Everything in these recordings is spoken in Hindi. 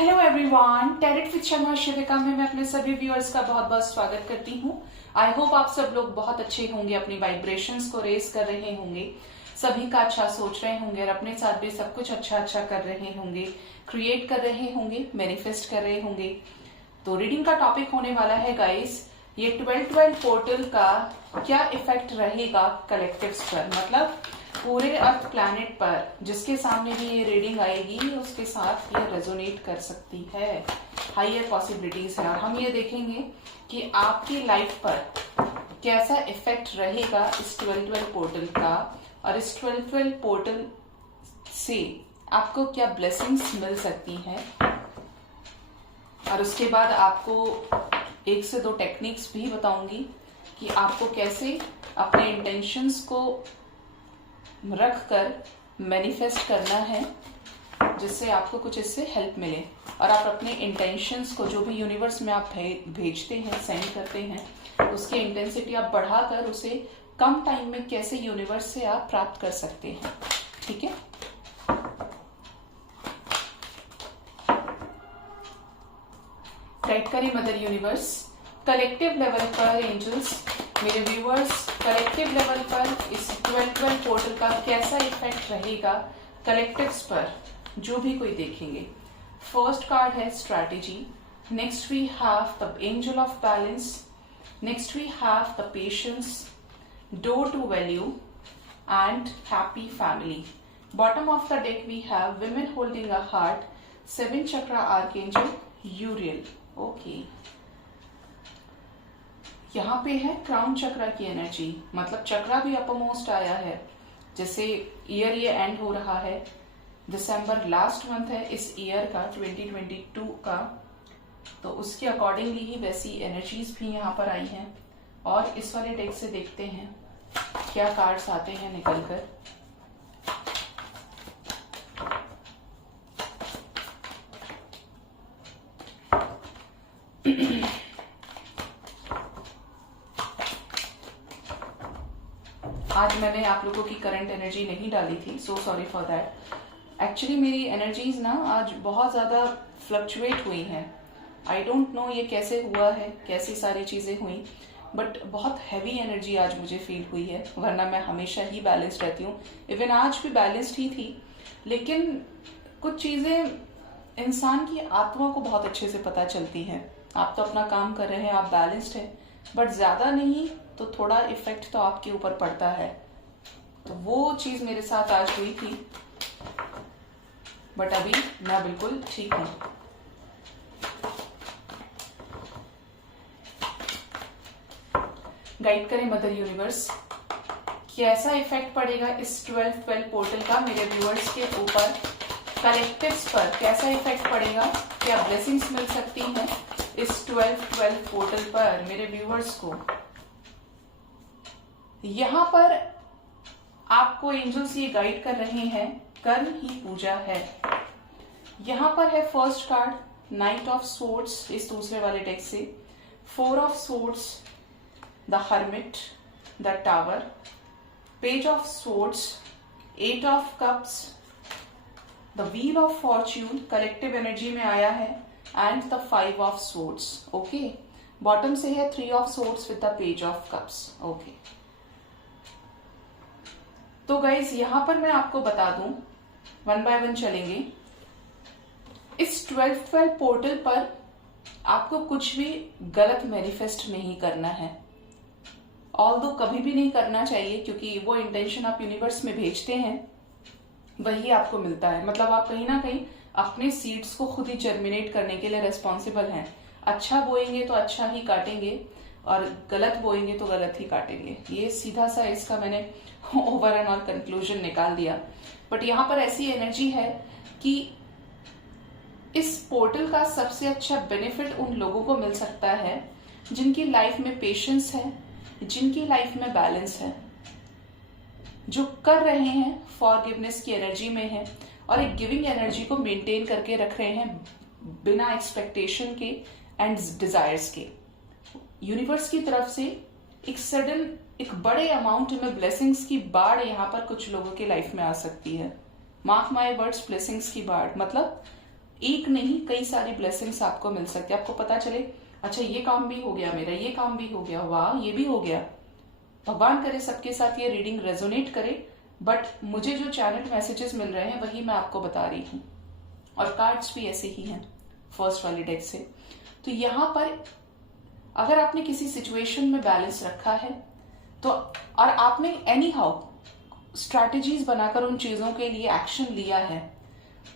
Hello everyone, tarot with Sharma Shivika में मैं अपने सभी व्यूअर्स का बहुत बहुत स्वागत करती हूँ। आई होप आप सब लोग बहुत अच्छे होंगे, अपनी वाइब्रेशंस को रेज कर रहे होंगे, सभी का अच्छा सोच रहे होंगे और अपने साथ भी सब कुछ अच्छा अच्छा कर रहे होंगे, क्रिएट कर रहे होंगे, मैनिफेस्ट कर रहे होंगे। तो रीडिंग का टॉपिक होने वाला है गाइस, ये 12 पोर्टल का क्या इफेक्ट रहेगा कलेक्टिव्स पर, मतलब पूरे अर्थ प्लैनेट पर जिसके सामने भी ये रीडिंग आएगी उसके साथ ये रेजोनेट कर सकती है। हायर पॉसिबिलिटीज है और हम ये देखेंगे कि आपकी लाइफ पर कैसा इफेक्ट रहेगा इस 12 पोर्टल का, और इस 12 पोर्टल से आपको क्या ब्लेसिंग्स मिल सकती हैं। और उसके बाद आपको 1 से 2 टेक्निक्स भी बताऊंगी कि आपको कैसे अपने इंटेंशंस को रख कर मैनिफेस्ट करना है, जिससे आपको कुछ इससे हेल्प मिले और आप अपने इंटेंशंस को जो भी यूनिवर्स में आप भेजते हैं, सेंड करते हैं, उसकी इंटेंसिटी आप बढ़ाकर उसे कम टाइम में कैसे यूनिवर्स से आप प्राप्त कर सकते हैं। ठीक है, गाइड करें मदर यूनिवर्स। कलेक्टिव लेवल पर एंजल्स, मेरे व्यूअर्स, कलेक्टिव लेवल पर इस 12 पोर्टल का कैसा इफेक्ट रहेगा कलेक्टिव्स पर जो भी कोई देखेंगे। फर्स्ट कार्ड है strategy, next we have the angel of balance, next we have the patience, door to value and happy family. Bottom of the deck we have women holding a heart, 7 chakra archangel Uriel. Okay, यहाँ पे है क्राउन चक्रा की एनर्जी, मतलब चक्रा भी अपरमोस्ट आया है। जैसे ईयर ये एंड हो रहा है, दिसंबर लास्ट मंथ है इस ईयर का 2022 का, तो उसके अकॉर्डिंगली ही वैसी एनर्जीज भी यहाँ पर आई हैं। और इस वाले डेक से देखते हैं क्या कार्ड्स आते हैं निकल कर। आज मैंने आप लोगों की करंट एनर्जी नहीं डाली थी, so sorry for that. Actually मेरी एनर्जीज ना आज बहुत ज्यादा फ्लक्चुएट हुई हैं। आई डोंट नो ये कैसे हुआ है, कैसी सारी चीजें हुई, बट बहुत हैवी एनर्जी आज मुझे फील हुई है, वरना मैं हमेशा ही बैलेंस्ड रहती हूँ। इवन आज भी बैलेंस्ड ही थी, लेकिन कुछ चीजें इंसान की आत्मा को बहुत अच्छे से पता चलती हैं। आप तो अपना काम कर रहे हैं, आप बैलेंस्ड है, बट ज्यादा नहीं तो थोड़ा इफेक्ट तो आपके ऊपर पड़ता है। तो वो चीज मेरे साथ आज हुई थी, बट अभी मैं बिल्कुल ठीक हूं। गाइड करें मदर यूनिवर्स, कैसा इफेक्ट पड़ेगा इस 12 पोर्टल का मेरे व्यूअर्स के ऊपर, कलेक्टिव्स पर कैसा इफेक्ट पड़ेगा, क्या ब्लेसिंग्स मिल सकती हैं इस 12 पोर्टल पर मेरे व्यूअर्स को। यहाँ पर आपको एंजल्स ये गाइड कर रहे हैं, कर्म ही पूजा है। यहाँ पर है first card night of swords इस दूसरे वाले डेक से, 4 of swords the hermit, the tower, page of swords, 8 of cups, the wheel of Fortune collective energy में आया है, and the 5 of swords. Okay, bottom से है 3 of swords with the page of cups. Okay, तो गाइज यहाँ पर मैं आपको बता दूं, 1 बाय 1 चलेंगे। इस 12 पोर्टल पर आपको कुछ भी गलत मैनिफेस्ट नहीं करना है, ऑल्दो कभी भी नहीं करना चाहिए, क्योंकि वो इंटेंशन आप यूनिवर्स में भेजते हैं वही आपको मिलता है। मतलब आप कहीं ना कहीं अपने सीड्स को खुद ही जर्मिनेट करने के लिए रेस्पॉन्सिबल हैं। अच्छा बोएंगे तो अच्छा ही काटेंगे और गलत बोएंगे तो गलत ही काटेंगे। ये सीधा सा इसका मैंने ओवर एंड ऑल कंक्लूजन निकाल दिया। बट यहाँ पर ऐसी एनर्जी है कि इस पोर्टल का सबसे अच्छा बेनिफिट उन लोगों को मिल सकता है जिनकी लाइफ में पेशेंस है, जिनकी लाइफ में बैलेंस है, जो कर रहे हैं फॉरगिवनेस की एनर्जी में है और एक गिविंग एनर्जी को मेंटेन करके रख रहे हैं बिना एक्सपेक्टेशन के एंड डिजायर्स के। यूनिवर्स की तरफ से एक सडन, एक बड़े अमाउंट में ब्लेसिंग्स की बाढ़ यहाँ पर कुछ लोगों की लाइफ में आ सकती है। मार्क माई वर्ड्स, ब्लेसिंग्स की बाढ़, मतलब एक नहीं कई सारी ब्लेसिंग्स आपको मिल सकती है। आपको पता चले अच्छा ये काम भी हो गया मेरा, ये काम भी हो गया, वाह ये भी हो गया। भगवान करे सबके साथ ये रीडिंग रेजोनेट करे, बट मुझे जो चैनल मैसेजेस मिल रहे हैं वही मैं आपको बता रही हूँ। और कार्ड्स भी ऐसे ही हैं फर्स्ट वाली डेक से। तो यहाँ पर अगर आपने किसी सिचुएशन में बैलेंस रखा है तो, और आपने एनी हाउ स्ट्रैटेजीज बनाकर उन चीजों के लिए एक्शन लिया है,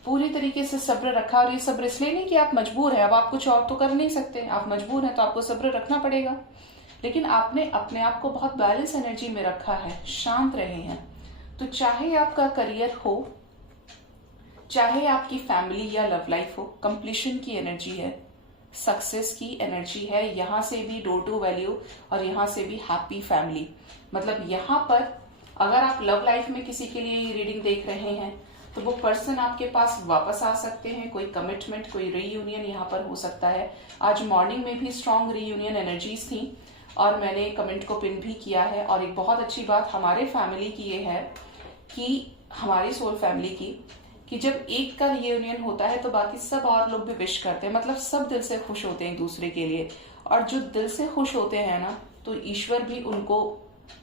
पूरी तरीके से सब्र रखा, और ये सब्र इसलिए नहीं कि आप मजबूर हैं, अब आप कुछ और तो कर नहीं सकते, आप मजबूर हैं तो आपको सब्र रखना पड़ेगा, लेकिन आपने अपने आप को बहुत बैलेंस एनर्जी में रखा है, शांत रहे हैं। तो चाहे आपका करियर हो, चाहे आपकी फैमिली या लव लाइफ हो, कंप्लीशन की एनर्जी है, सक्सेस की एनर्जी है, यहां से भी डोर टू वैल्यू और यहां से भी हैप्पी फैमिली। मतलब यहां पर अगर आप लव लाइफ में किसी के लिए ये रीडिंग देख रहे हैं तो वो पर्सन आपके पास वापस आ सकते हैं, कोई कमिटमेंट, कोई रीयूनियन यहाँ पर हो सकता है। आज मॉर्निंग में भी स्ट्रॉन्ग रीयूनियन एनर्जीज थी और मैंने कमेंट को पिन भी किया है। और एक बहुत अच्छी बात हमारे फैमिली की ये है कि हमारी सोल फैमिली की, कि जब एक का रीयूनियन होता है तो बाकी सब और लोग भी विश करते हैं, मतलब सब दिल से खुश होते हैं एक दूसरे के लिए। और जो दिल से खुश होते हैं ना, तो ईश्वर भी उनको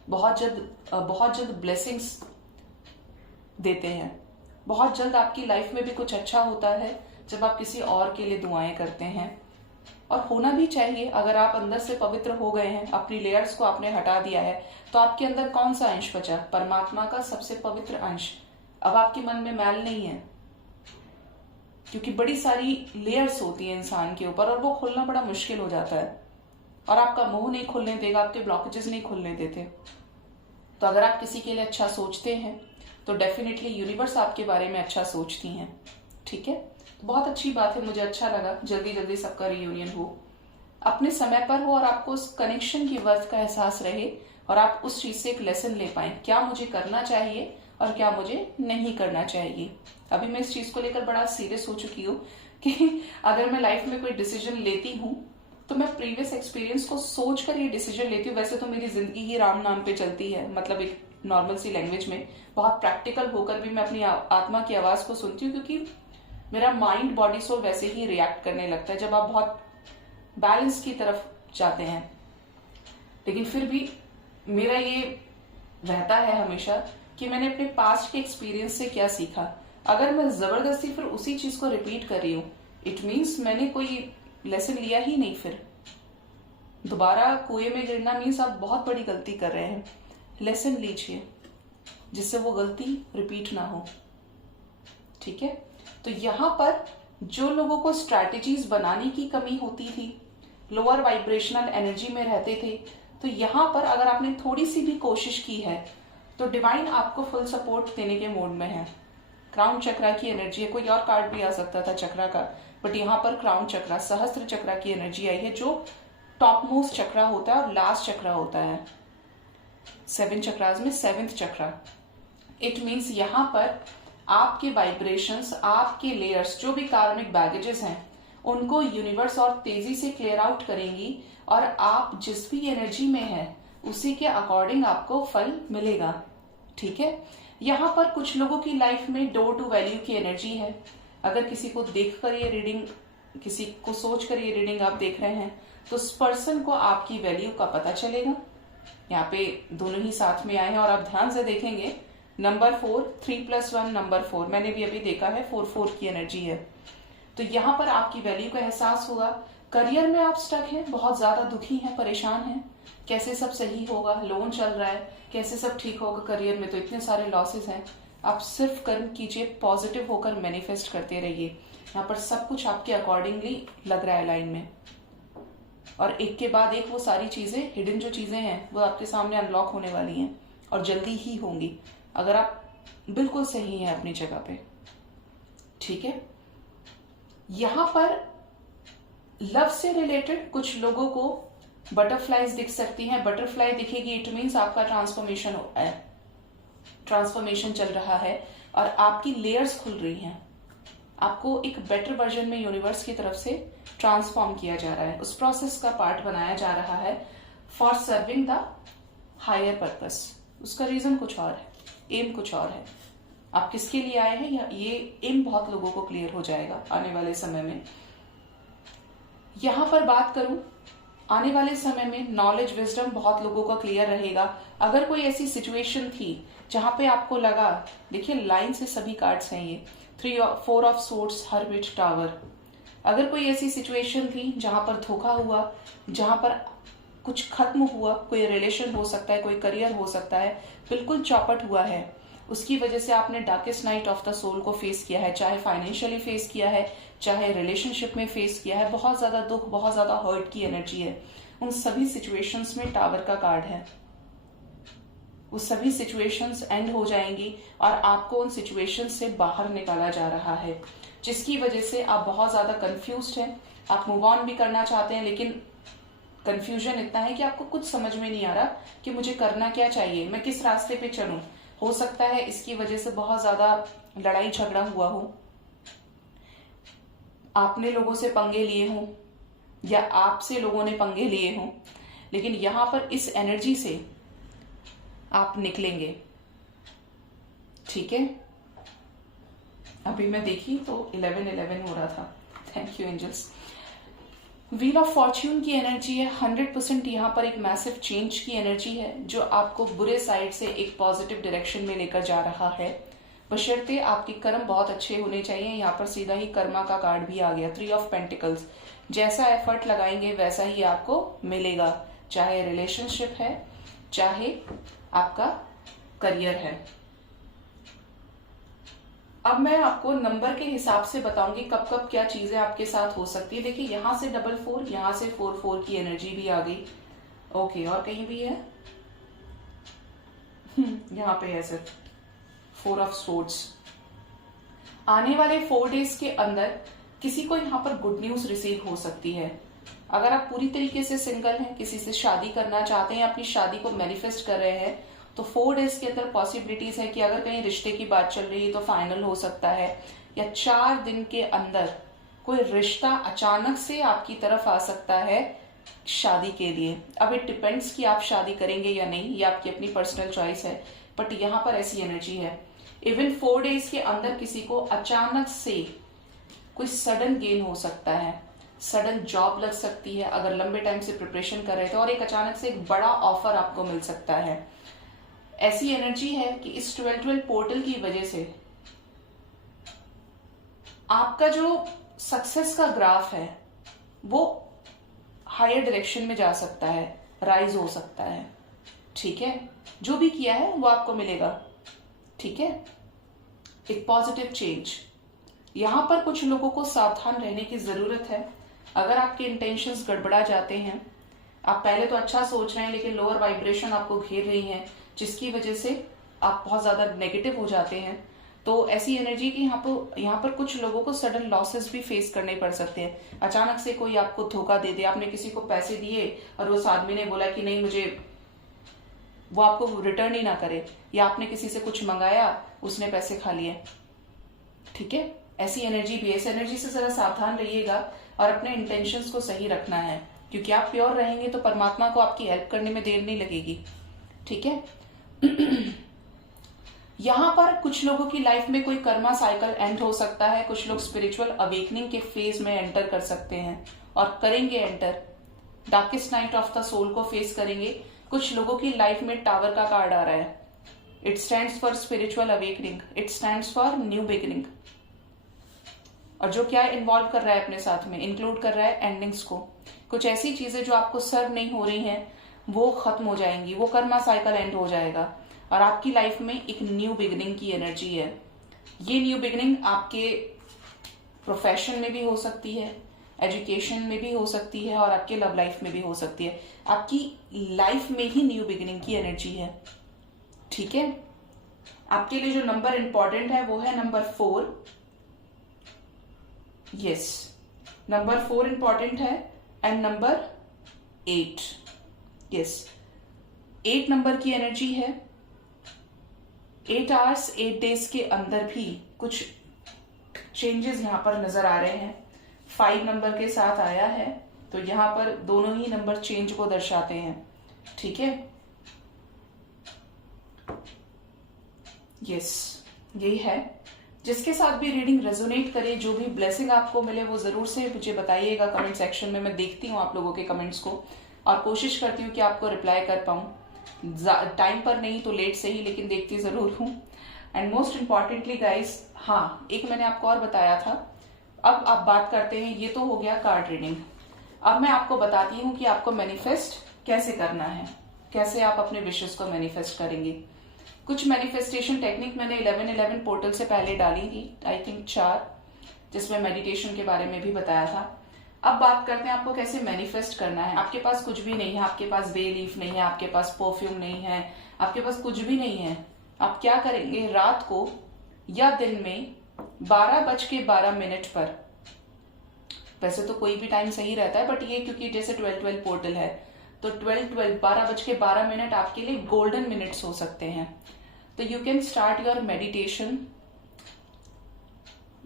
बहुत जल्द ब्लेसिंग्स देते हैं। बहुत जल्द आपकी लाइफ में भी कुछ अच्छा होता है जब आप किसी और के लिए दुआएं करते हैं, और होना भी चाहिए। अगर आप अंदर से पवित्र हो गए हैं, अपनी लेयर्स को आपने हटा दिया है, तो आपके अंदर कौन सा अंश बचा? परमात्मा का सबसे पवित्र अंश। अब आपके मन में मैल नहीं है, क्योंकि बड़ी सारी लेयर्स होती है इंसान के ऊपर और वो खोलना बड़ा मुश्किल हो जाता है, और आपका मुंह नहीं खुलने देगा, आपके ब्लॉकेजेस नहीं खुलने देते। तो अगर आप किसी के लिए अच्छा सोचते हैं तो डेफिनेटली यूनिवर्स आपके बारे में अच्छा सोचती हैं, ठीक है। तो बहुत अच्छी बात है, मुझे अच्छा लगा। जल्दी जल्दी सबका रियूनियन हो, अपने समय पर हो, और आपको उस कनेक्शन की वर्थ का एहसास रहे और आप उस चीज से एक लेसन ले पाए, क्या मुझे करना चाहिए और क्या मुझे नहीं करना चाहिए। अभी मैं इस चीज को लेकर बड़ा सीरियस हो चुकी हूँ कि अगर मैं लाइफ में कोई डिसीजन लेती हूँ तो मैं प्रीवियस एक्सपीरियंस को सोचकर ये डिसीजन लेती हूँ। वैसे तो मेरी जिंदगी ही राम नाम पे चलती है, मतलब एक नॉर्मल सी लैंग्वेज में, बहुत प्रैक्टिकल होकर भी मैं अपनी आत्मा की आवाज को सुनती हूँ, क्योंकि मेरा माइंड बॉडी सोल वैसे ही रिएक्ट करने लगता है जब आप बहुत बैलेंस की तरफ जाते हैं। लेकिन फिर भी मेरा ये रहता है हमेशा कि मैंने अपने पास्ट के एक्सपीरियंस से क्या सीखा। अगर मैं जबरदस्ती फिर उसी चीज को रिपीट कर रही हूँ, इट मीन्स मैंने कोई लेसन लिया ही नहीं। फिर दोबारा कुएं में गिरना मीन्स आप बहुत बड़ी गलती कर रहे हैं। लेसन लीजिए जिससे वो गलती रिपीट ना हो, ठीक है। तो यहाँ पर जो लोगों को स्ट्रैटेजीज बनाने की कमी होती थी, लोअर वाइब्रेशनल एनर्जी में रहते थे, तो यहाँ पर अगर आपने थोड़ी सी भी कोशिश की है तो डिवाइन आपको फुल सपोर्ट देने के मोड में है। क्राउन चक्रा की एनर्जी है, कोई और कार्ड भी आ सकता था चक्रा का, बट यहाँ पर क्राउन चक्रा, सहस्त्र चक्रा की एनर्जी आई है, जो टॉप मोस्ट चक्रा होता है और लास्ट चक्रा होता है 7 चक्रास में 7th चक्रा। इट मीन्स यहाँ पर आपके वाइब्रेशंस, आपके लेयर्स, जो भी कार्मिक बैगेजेस हैं, उनको यूनिवर्स और तेजी से क्लियर आउट करेंगी, और आप जिस भी एनर्जी में है उसी के अकॉर्डिंग आपको फल मिलेगा, ठीक है। यहाँ पर कुछ लोगों की लाइफ में डोर टू वैल्यू की एनर्जी है। अगर किसी को देखकर ये रीडिंग, किसी को सोचकर ये रीडिंग आप देख रहे हैं, तो उस पर्सन को आपकी वैल्यू का पता चलेगा। यहाँ पे दोनों ही साथ में आए हैं, और आप ध्यान से देखेंगे नंबर 4, 3+1 नंबर 4, मैंने भी अभी देखा है 4 की एनर्जी है। तो यहाँ पर आपकी वैल्यू का एहसास होगा। करियर में आप स्टक हैं, बहुत ज्यादा दुखी हैं, परेशान हैं, कैसे सब सही होगा, लोन चल रहा है, कैसे सब ठीक होगा, करियर में तो इतने सारे लॉसेस हैं। आप सिर्फ कर्म कीजिए, पॉजिटिव होकर मैनिफेस्ट करते रहिए। यहाँ पर सब कुछ आपके अकॉर्डिंगली लग रहा है लाइन में, और एक के बाद एक वो सारी चीजें, हिडन जो चीजें हैं, वो आपके सामने अनलॉक होने वाली हैं, और जल्दी ही होंगी, अगर आप बिल्कुल सही हैं अपनी जगह पे, ठीक है। यहां पर लव से रिलेटेड कुछ लोगों को बटरफ्लाईज दिख सकती हैं। बटरफ्लाई दिखेगी, इट मीन्स आपका ट्रांसफॉर्मेशन है, ट्रांसफॉर्मेशन चल रहा है, और आपकी लेयर्स खुल रही हैं। आपको एक बेटर वर्जन में यूनिवर्स की तरफ से ट्रांसफॉर्म किया जा रहा है, उस प्रोसेस का पार्ट बनाया जा रहा है, for serving the higher purpose. उसका रीजन कुछ और है, एम कुछ और है, आप किसके लिए आए हैं, या ये एम बहुत लोगों को क्लियर हो जाएगा आने वाले समय में। यहां पर बात करूं, आने वाले समय में नॉलेज विजडम बहुत लोगों का क्लियर रहेगा। अगर कोई ऐसी सिचुएशन थी जहां पे आपको लगा, देखिए लाइन से सभी कार्ड्स हैं ये, 4 ऑफ सोर्ड्स, हर्मिट, टावर। अगर कोई ऐसी सिचुएशन थी जहां पर धोखा हुआ, जहां पर कुछ खत्म हुआ, कोई रिलेशन हो सकता है, कोई करियर हो सकता है, बिल्कुल चौपट हुआ है, उसकी वजह से आपने darkest night of the soul को फेस किया है, चाहे फाइनेंशियली फेस किया है, चाहे रिलेशनशिप में फेस किया है, बहुत ज्यादा दुख, बहुत ज्यादा हर्ट की एनर्जी है, उन सभी सिचुएशंस में टावर का कार्ड है। वो सभी सिचुएशंस एंड हो जाएंगी और आपको उन सिचुएशंस से बाहर निकाला जा रहा है, जिसकी वजह से आप बहुत ज्यादा कंफ्यूज्ड हैं। आप मूव ऑन भी करना चाहते हैं, लेकिन कंफ्यूजन इतना है कि आपको कुछ समझ में नहीं आ रहा कि मुझे करना क्या चाहिए, मैं किस रास्ते पे चलूं। हो सकता है इसकी वजह से बहुत ज्यादा लड़ाई झगड़ा हुआ हो, आपने लोगों से पंगे लिए हों या आपसे लोगों ने पंगे लिए हों, लेकिन यहां पर इस एनर्जी से आप निकलेंगे। ठीक है, अभी मैं देखी तो 11-11 हो रहा था। Thank you angels. Wheel of fortune की एनर्जी है, 100% यहाँ पर एक मैसिव चेंज की एनर्जी है जो आपको बुरे साइड से एक पॉजिटिव डायरेक्शन में लेकर जा रहा है, बशर्ते आपके कर्म बहुत अच्छे होने चाहिए। यहाँ पर सीधा ही कर्मा का कार्ड भी आ गया, 3 ऑफ पेंटिकल्स। जैसा एफर्ट लगाएंगे वैसा ही आपको मिलेगा, चाहे रिलेशनशिप है, चाहे आपका करियर है। अब मैं आपको नंबर के हिसाब से बताऊंगी कब कब क्या चीजें आपके साथ हो सकती है। देखिए यहां से 4-4, यहां से 4-4 की एनर्जी भी आ गई। ओके, और कहीं भी है यहां पे है सिर्फ 4 ऑफ सोर्ड्स। आने वाले 4 डेज के अंदर किसी को यहाँ पर गुड न्यूज रिसीव हो सकती है। अगर आप पूरी तरीके से सिंगल हैं, किसी से शादी करना चाहते हैं, अपनी शादी को मैनिफेस्ट कर रहे हैं, तो 4 डेज के अंदर पॉसिबिलिटीज है कि अगर कहीं रिश्ते की बात चल रही है तो फाइनल हो सकता है, या 4 दिन के अंदर कोई रिश्ता अचानक से आपकी तरफ आ सकता है शादी के लिए। अब इट डिपेंड्स कि आप शादी करेंगे या नहीं, ये आपकी अपनी पर्सनल चॉइस है, बट यहाँ पर ऐसी एनर्जी है। इवन 4 डेज के अंदर किसी को अचानक से कोई सडन गेन हो सकता है, सडन जॉब लग सकती है अगर लंबे टाइम से प्रिपरेशन कर रहे थे, और एक अचानक से एक बड़ा ऑफर आपको मिल सकता है। ऐसी एनर्जी है कि इस 12-12 पोर्टल की वजह से आपका जो सक्सेस का ग्राफ है वो हायर डायरेक्शन में जा सकता है, राइज हो सकता है। ठीक है, जो भी किया है वो आपको मिलेगा। ठीक है, एक पॉजिटिव चेंज। यहां पर कुछ लोगों को सावधान रहने की जरूरत है। अगर आपके इंटेंशंस गड़बड़ा जाते हैं, आप पहले तो अच्छा सोच रहे हैं लेकिन लोअर वाइब्रेशन आपको घेर रही है, जिसकी वजह से आप बहुत ज्यादा नेगेटिव हो जाते हैं, तो ऐसी एनर्जी की यहाँ पर कुछ लोगों को सडन लॉसेस भी फेस करने पड़ सकते हैं। अचानक से कोई आपको धोखा दे दे, आपने किसी को पैसे दिए और उस आदमी ने बोला कि नहीं मुझे, वो आपको रिटर्न ही ना करे, या आपने किसी से कुछ मंगाया, उसने पैसे खा लिए। ठीक है, ऐसी एनर्जी भी है। इस एनर्जी से जरा सावधान रहिएगा और अपने इंटेंशंस को सही रखना है, क्योंकि आप प्योर रहेंगे तो परमात्मा को आपकी हेल्प करने में देर नहीं लगेगी। ठीक है यहां पर कुछ लोगों की लाइफ में कोई कर्मा साइकिल एंड हो सकता है। कुछ लोग स्पिरिचुअल अवेकनिंग के फेज में एंटर कर सकते हैं और करेंगे enter. Darkest night of the soul को फेस करेंगे। कुछ लोगों की लाइफ में टावर का कार्ड आ रहा है। It stands for spiritual awakening, it stands for new beginning. और जो क्या इन्वॉल्व कर रहा है अपने साथ में, इंक्लूड कर रहा है एंडिंग्स को। कुछ ऐसी चीजें जो आपको सर्व नहीं हो रही हैं वो खत्म हो जाएंगी, वो कर्मा साइकिल एंड हो जाएगा और आपकी लाइफ में एक न्यू बिगिनिंग की एनर्जी है। ये न्यू बिगिनिंग आपके प्रोफेशन में भी हो सकती है, एजुकेशन में भी हो सकती है और आपके लव लाइफ में भी हो सकती है। आपकी लाइफ में ही न्यू बिगिनिंग की एनर्जी है। ठीक है, आपके लिए जो नंबर इंपॉर्टेंट है वो है नंबर 4। यस, नंबर 4 इंपॉर्टेंट है एंड नंबर 8। यस, 8 नंबर की एनर्जी है। 8 आवर्स 8 डेज के अंदर भी कुछ चेंजेस यहां पर नजर आ रहे हैं। 5 नंबर के साथ आया है, तो यहां पर दोनों ही नंबर चेंज को दर्शाते हैं। ठीक है, यस, यही है। जिसके साथ भी रीडिंग रेजोनेट करे, जो भी ब्लेसिंग आपको मिले, वो जरूर से मुझे बताइएगा कमेंट सेक्शन में। मैं देखती हूँ आप लोगों के कमेंट्स को और कोशिश करती हूँ कि आपको रिप्लाई कर पाऊँ। टाइम पर नहीं तो लेट से ही, लेकिन देखती जरूर हूँ। एंड मोस्ट इम्पॉर्टेंटली गाइस, हाँ एक मैंने आपको और बताया था। अब आप बात करते हैं, ये तो हो गया कार्ड रीडिंग। अब मैं आपको बताती हूँ कि आपको मैनिफेस्ट कैसे करना है, कैसे आप अपने विशेस को मैनिफेस्ट करेंगे। कुछ मैनिफेस्टेशन टेक्निक मैंने 1111 पोर्टल से पहले डाली थी, आई थिंक 4, जिसमें मेडिटेशन के बारे में भी बताया था। अब बात करते हैं आपको कैसे मैनिफेस्ट करना है। आपके पास कुछ भी नहीं है, आपके पास बे लीफ नहीं है, आपके पास परफ्यूम नहीं है, आपके पास कुछ भी नहीं है। आप क्या करेंगे, रात को या दिन में 12:12 पर, वैसे तो कोई भी टाइम सही रहता है, बट ये क्योंकि जैसे 12-12 पोर्टल है तो 12-12 12:12 आपके लिए गोल्डन मिनट्स हो सकते हैं। तो you can start your meditation.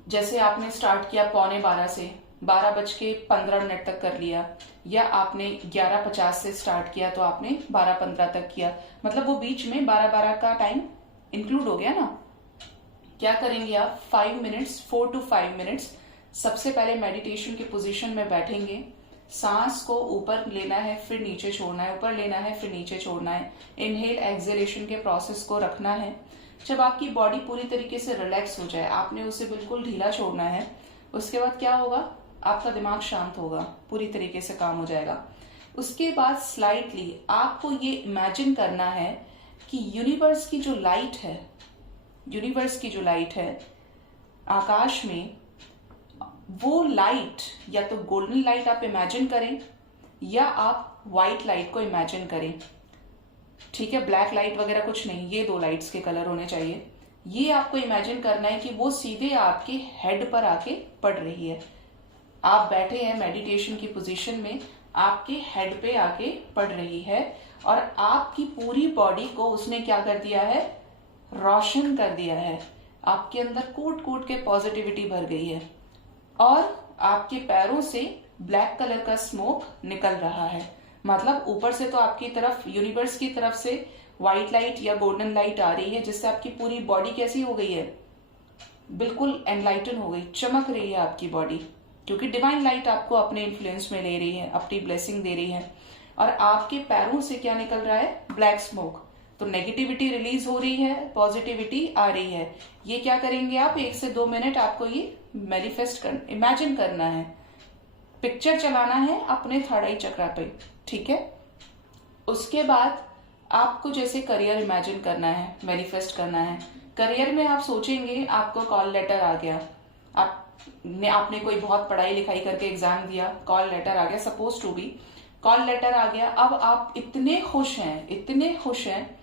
जैसे आपने स्टार्ट किया 11:45 से 12:15 तक कर लिया, या आपने 11:50 से स्टार्ट किया तो आपने 12:15 तक किया, मतलब वो बीच में 12:12 का टाइम इंक्लूड हो गया ना। क्या करेंगे आप, 5 मिनट्स, 4 to 5 मिनट्स सबसे पहले मेडिटेशन की पोजीशन में बैठेंगे। सांस को ऊपर लेना है, फिर नीचे छोड़ना है, ऊपर लेना है, फिर नीचे छोड़ना है। इनहेल एक्सहेलेशन के प्रोसेस को रखना है। जब आपकी बॉडी पूरी तरीके से रिलैक्स हो जाए, आपने उसे बिल्कुल ढीला छोड़ना है। उसके बाद क्या होगा, आपका दिमाग शांत होगा, पूरी तरीके से काम हो जाएगा। उसके बाद स्लाइटली आपको ये इमेजिन करना है कि यूनिवर्स की जो लाइट है, यूनिवर्स की जो लाइट है आकाश में, वो लाइट या तो गोल्डन लाइट आप इमेजिन करें या आप व्हाइट लाइट को इमेजिन करें। ठीक है, ब्लैक लाइट वगैरह कुछ नहीं, ये 2 लाइट्स के कलर होने चाहिए। ये आपको इमेजिन करना है कि वो सीधे आपके हेड पर आके पड़ रही है। आप बैठे हैं मेडिटेशन की पोजीशन में, आपके हेड पे आके पड़ रही है और आपकी पूरी बॉडी को उसने क्या कर दिया है, रोशन कर दिया है। आपके अंदर कूट कूट के पॉजिटिविटी भर गई है और आपके पैरों से ब्लैक कलर का स्मोक निकल रहा है। मतलब ऊपर से तो आपकी तरफ, यूनिवर्स की तरफ से व्हाइट लाइट या गोल्डन लाइट आ रही है, जिससे आपकी पूरी बॉडी कैसी हो गई है, बिल्कुल एनलाइटन हो गई, चमक रही है आपकी बॉडी, क्योंकि डिवाइन लाइट आपको अपने इन्फ्लुएंस में ले रही है, अपनी ब्लेसिंग दे रही है। और आपके पैरों से क्या निकल रहा है, ब्लैक स्मोक। तो नेगेटिविटी रिलीज हो रही है, पॉजिटिविटी आ रही है। ये क्या करेंगे आप, 1 से 2 मिनट आपको ये मैनिफेस्ट कर, इमेजिन करना है, पिक्चर चलाना है अपने थर्ड आई चक्रा पे। ठीक है, उसके बाद आपको जैसे करियर इमेजिन करना है, मैनिफेस्ट करना है। करियर में आप सोचेंगे आपको कॉल लेटर आ गया, आपने कोई बहुत पढ़ाई लिखाई करके एग्जाम दिया, कॉल लेटर आ गया, suppose to be call letter आ गया। अब आप इतने खुश हैं, इतने खुश हैं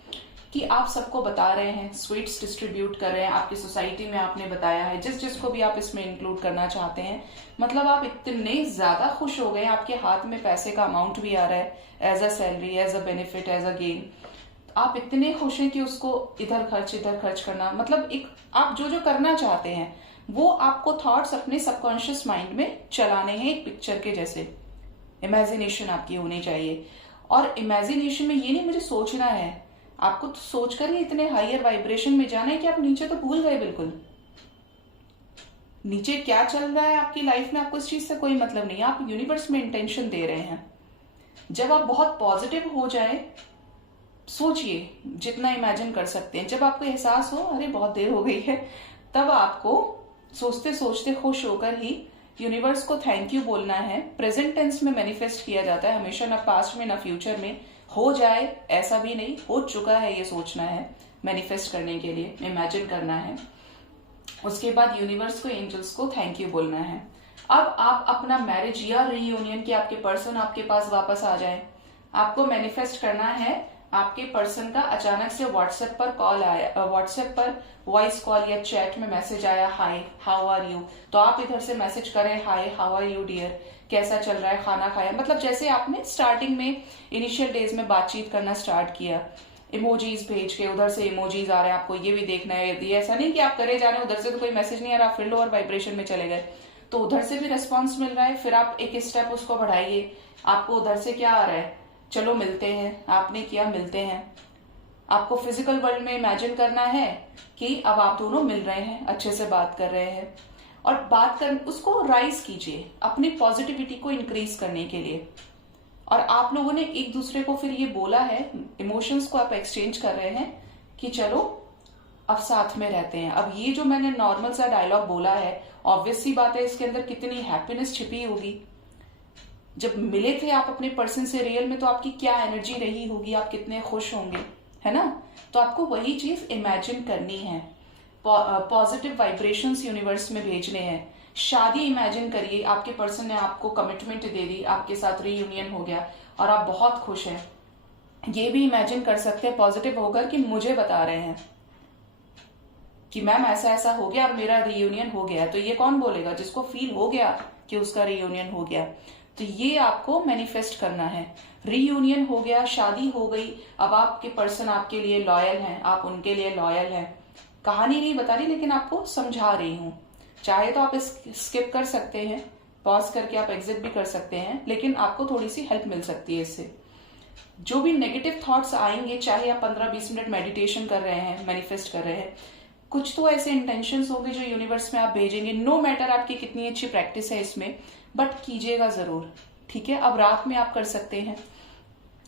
कि आप सबको बता रहे हैं, स्वीट्स डिस्ट्रीब्यूट कर रहे हैं, आपकी सोसाइटी में आपने बताया है, जिस जिसको भी आप इसमें इंक्लूड करना चाहते हैं। मतलब आप इतने ज्यादा खुश हो गए, आपके हाथ में पैसे का अमाउंट भी आ रहा है, as a salary, as a benefit, as a gain. आप इतने खुश हैं कि उसको इधर खर्च करना, मतलब एक आप जो जो करना चाहते हैं वो आपको थॉट्स अपने सबकॉन्शियस माइंड में चलाने हैं, एक पिक्चर के जैसे। इमेजिनेशन आपकी होनी चाहिए। और इमेजिनेशन में ये नहीं मुझे सोचना है, आपको तो सोचकर ही इतने हायर वाइब्रेशन में जाना है कि आप नीचे तो भूल गए बिल्कुल। नीचे क्या चल रहा है आपकी लाइफ में, आपको इस चीज से कोई मतलब नहीं है, आप यूनिवर्स में इंटेंशन दे रहे हैं। जब आप बहुत पॉजिटिव हो जाए, सोचिए जितना इमेजिन कर सकते हैं, जब आपको एहसास हो अरे बहुत देर हो गई है, तब आपको सोचते सोचते खुश होकर ही यूनिवर्स को थैंक यू बोलना है। प्रेजेंट टेंस में मैनिफेस्ट किया जाता है हमेशा, ना पास्ट में ना फ्यूचर में। हो जाए ऐसा भी नहीं, हो चुका है ये सोचना है मैनिफेस्ट करने के लिए, इमेजिन करना है। उसके बाद यूनिवर्स को, एंजल्स को थैंक यू बोलना है। अब आप अपना मैरिज या रीयूनियन की आपके पर्सन आपके पास वापस आ जाए, आपको मैनिफेस्ट करना है आपके पर्सन का अचानक से व्हाट्सएप पर कॉल आया, व्हाट्सएप पर वॉइस कॉल या चैट में मैसेज आया, हाय हाउ आर यू। तो आप इधर से मैसेज करें, hi how are you dear, कैसा चल रहा है, खाना खाया। मतलब जैसे आपने स्टार्टिंग में इनिशियल डेज में बातचीत करना स्टार्ट किया, इमोजीज भेज के, उधर से इमोजीज आ रहे हैं, आपको ये भी देखना है। ये ऐसा नहीं कि आप करे जा रहे हैं, उधर से तो कोई मैसेज नहीं आ रहा, आप फिर लोअर वाइब्रेशन में चले गए, तो उधर से भी रेस्पॉन्स मिल रहा है। फिर आप एक स्टेप उसको बढ़ाइए, आपको उधर से क्या आ रहा है, चलो मिलते हैं, आपने किया मिलते हैं। आपको फिजिकल वर्ल्ड में इमेजिन करना है कि अब आप दोनों मिल रहे हैं, अच्छे से बात कर रहे हैं, और बात कर उसको राइज कीजिए अपनी पॉजिटिविटी को इंक्रीज करने के लिए। और आप लोगों ने एक दूसरे को फिर ये बोला है, इमोशंस को आप एक्सचेंज कर रहे हैं कि चलो अब साथ में रहते हैं। अब ये जो मैंने नॉर्मल सा डायलॉग बोला है, ऑब्वियस सी बात है इसके अंदर कितनी हैप्पीनेस छिपी होगी। जब मिले थे आप अपने पर्सन से रियल में, तो आपकी क्या एनर्जी रही होगी, आप कितने खुश होंगे, है ना। तो आपको वही चीज इमेजिन करनी है, पॉजिटिव वाइब्रेशंस यूनिवर्स में भेजने हैं। शादी इमेजिन करिए, आपके पर्सन ने आपको कमिटमेंट दे दी, आपके साथ रीयूनियन हो गया और आप बहुत खुश हैं। ये भी इमेजिन कर सकते हैं पॉजिटिव होकर कि मुझे बता रहे हैं कि मैम ऐसा ऐसा हो गया और मेरा रीयूनियन हो गया। तो ये कौन बोलेगा? जिसको फील हो गया कि उसका रीयूनियन हो गया। तो ये आपको मैनिफेस्ट करना है। रीयूनियन हो गया, शादी हो गई, अब आपके पर्सन आपके लिए लॉयल हैं, आप उनके लिए लॉयल हैं। कहानी नहीं बता रही, लेकिन आपको समझा रही हूं। चाहे तो आप स्किप कर सकते हैं, पॉज करके आप एग्जिट भी कर सकते हैं, लेकिन आपको थोड़ी सी हेल्प मिल सकती है इससे। जो भी नेगेटिव थॉट्स आएंगे, चाहे आप 15-20 मिनट मेडिटेशन कर रहे हैं, मैनिफेस्ट कर रहे हैं, कुछ तो ऐसे इंटेंशंस होंगे जो यूनिवर्स में आप भेजेंगे। नो मैटर आपकी कितनी अच्छी प्रैक्टिस है इसमें, बट कीजिएगा जरूर, ठीक है। अब रात में आप कर सकते हैं,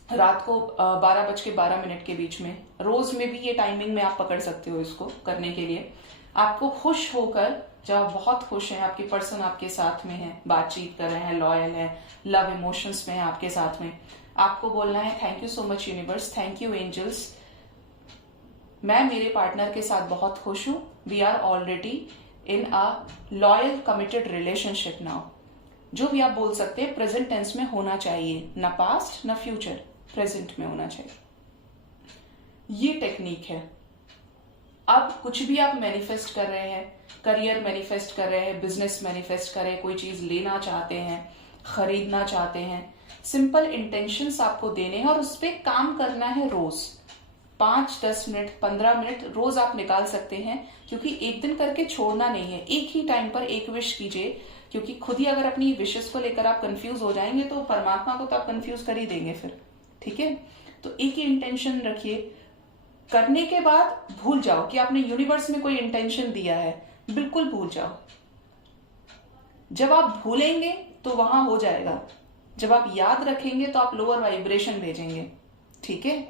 रात को 12:12 के बीच में, रोज में भी ये टाइमिंग में आप पकड़ सकते हो इसको करने के लिए। आपको खुश होकर, जब आप बहुत खुश हैं, आपके पर्सन आपके साथ में है, बातचीत कर रहे हैं, लॉयल है, लव इमोशंस में है आपके साथ में, आपको बोलना है thank you so much universe, thank you angels, मैं मेरे पार्टनर के साथ बहुत खुश हूं। We are already in a loyal committed relationship now. जो भी आप बोल सकते हैं प्रेजेंट टेंस में होना चाहिए, ना पास्ट ना फ्यूचर, प्रेजेंट में होना चाहिए। ये टेक्निक है। अब कुछ भी आप मैनिफेस्ट कर रहे हैं, करियर मैनिफेस्ट कर रहे हैं, बिजनेस मैनिफेस्ट कर रहे हैं, कोई चीज लेना चाहते हैं, खरीदना चाहते हैं, सिंपल इंटेंशंस आपको देने हैं और उस पर काम करना है रोज। 5-10 मिनट 15 मिनट रोज आप निकाल सकते हैं, क्योंकि एक दिन करके छोड़ना नहीं है। एक ही टाइम पर एक विश कीजिए, क्योंकि खुद ही अगर अपनी विशेष को लेकर आप कंफ्यूज हो जाएंगे तो परमात्मा को तो आप कंफ्यूज कर ही देंगे फिर, ठीक है। तो एक ही इंटेंशन रखिए, करने के बाद भूल जाओ कि आपने यूनिवर्स में कोई इंटेंशन दिया है, बिल्कुल भूल जाओ। जब आप भूलेंगे तो वहां हो जाएगा, जब आप याद रखेंगे तो आप लोअर वाइब्रेशन भेजेंगे, ठीक है।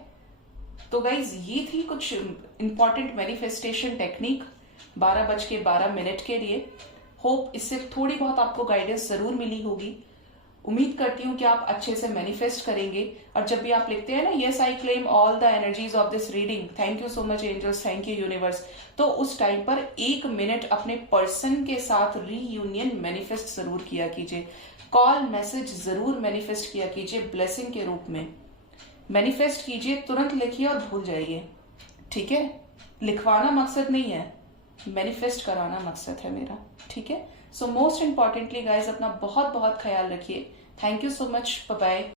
तो गाइज ये थी कुछ इंपॉर्टेंट मैनिफेस्टेशन टेक्निक 12:12 के लिए। होप इससे थोड़ी बहुत आपको गाइडेंस जरूर मिली होगी। उम्मीद करती हूँ कि आप अच्छे से मैनिफेस्ट करेंगे। और जब भी आप लिखते हैं ना, yes I claim all the energies of this reading, thank you so much angels, thank you universe, तो उस टाइम पर 1 मिनट अपने पर्सन के साथ रीयूनियन मैनिफेस्ट जरूर किया कीजिए। कॉल मैसेज जरूर मैनिफेस्ट किया कीजिए, ब्लेसिंग के रूप में मैनिफेस्ट कीजिए। तुरंत लिखिए और भूल जाइए, ठीक है। लिखवाना मकसद नहीं है, मैनिफेस्ट कराना मकसद है मेरा, ठीक है। सो मोस्ट इंपॉर्टेंटली गाइज, अपना बहुत बहुत ख्याल रखिए। Thank you so much, bye bye.